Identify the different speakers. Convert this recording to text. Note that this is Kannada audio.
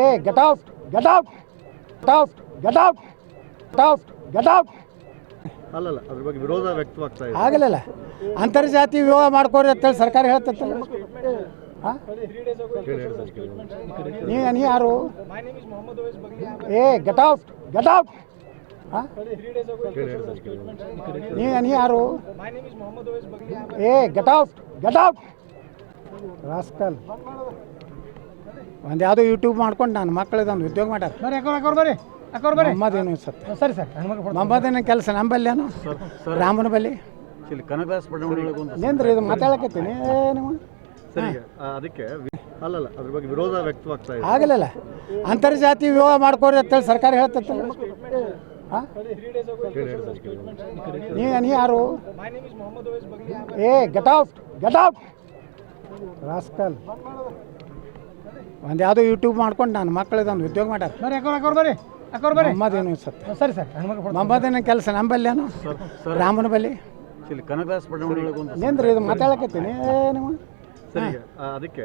Speaker 1: ಏ get out get out get out get out get out get out
Speaker 2: ಅಲ್ಲಲ್ಲ ಅದ್ರ ಬಗ್ಗೆ ವಿರೋಧ ವ್ಯಕ್ತವಾಗ್ತಾ ಇದೆ.
Speaker 1: ಆಗಲಿಲ್ಲ. ಅಂತರ್ಜಾತಿ ವಿವಾಹ ಮಾಡ್ಕೋರಿ ಅಂತೇಳಿ ಸರ್ಕಾರ ಹೇಳ್ತೈತಲ್ಲ. ಹಾಂ?
Speaker 2: ಹೇಳಿ ಹೇಳಿ ಸರ್ ಕೇಳಿ.
Speaker 1: ನೀ ನೀ ಯಾರು? ಏ ಗೆಟ್ ಔಟ್ ಗೆಟ್ ಔಟ್ ಹಾಂ?
Speaker 2: ಹೇಳಿ ಹೇಳಿ ಸರ್ ಕೇಳಿ.
Speaker 1: ನೀ ನೀ ಯಾರು? ಏ get out get out rascal. ಒಂದು ಯಾವುದೋ ಯೂಟ್ಯೂಬ್ ಮಾಡ್ಕೊಂಡು ನಾನು ಮಕ್ಕಳಿಗೆ ಒಂದು ಉದ್ಯೋಗ ಮಾಡ್ಯಾರ.
Speaker 3: ಬರ್ರಿ ಅಕ್ಕವ್ರ ಅಕ್ಕವ್ರ ಬರ್ರಿ ಅಕ್ಕವ್ರ ಬರ್ರಿ.
Speaker 1: ನಮ್ಮದೇನು ಸತ್ತ
Speaker 3: ಸರಿ? ಸರ್ ಹೆಣ್ಮಕ್ಳು ಕೆಲಸ
Speaker 1: ನಮ್ಮದೇನ ಕೆಲಸ ನಂಬಲ್ಲೇನು ರಾಮನ ಬಲ್ಲಿ?
Speaker 2: ಇಲ್ಲಿ ಕನಕದಾಸ ಬಡಾವಣೆ ಒಳಗೆ ಒಂದು
Speaker 1: ನಿಂದ್ರಿ ಇದು ಮಾತಾಡಕತ್ತೀನಿ? ನೀವು
Speaker 2: ಸರಿ ಅದಕ್ಕೆ ಅಲ್ಲಲ್ಲ ಅದ್ರ ಬಗ್ಗೆ ವಿರೋಧ ವ್ಯಕ್ತವಾಗ್ತಾ ಇದೆ.
Speaker 1: ಆಗಲಿಲ್ಲ. ಅಂತರ್ಜಾತಿ ವಿವಾಹ ಮಾಡ್ಕೋರಿ ಅಂತೇಳಿ ಸರ್ಕಾರ ಹೇಳ್ತೈತಲ್ಲ ಹಾಂ?
Speaker 2: ಹೇಳಿ ಹೇಳಿ ಸರ್ ಕೇಳಿ.
Speaker 1: ನೀ ನೀ ಯಾರು? ಏ get out get out rascal. ಒಂದು ಯಾವುದೋ ಯೂಟ್ಯೂಬ್ ಮಾಡ್ಕೊಂಡು ನಾನು ಮಕ್ಕಳಿಗೆ ಒಂದು ಉದ್ಯೋಗ ಮಾಡ್ಯಾರ
Speaker 3: ಬರ್ರಿ ಬರ್ರಿ ಬರ್ರಿ.
Speaker 1: ನಮ್ಮದೇನು
Speaker 3: ಸರಿ. ಸರ್ ಹೆಣ್ಮಕ್ಳು ಕೆಲಸ
Speaker 1: ನಮ್ಮದೇನ ಕೆಲಸ ನಂಬಲ್ಲೇನು? ರಾಮನ ಬಲ್ಲಿ
Speaker 2: ಇಲ್ಲಿ ಕನಕದಾಸ ಬಡಾವಣೆ ಒಳಗೆ ಒಂದು
Speaker 1: ನಿಂದ್ರಿ ಇದು ಮಾತಾಡಕತ್ತೀನಿ? ಏನು
Speaker 2: ಸರಿ ಆ, ಅದಕ್ಕೆ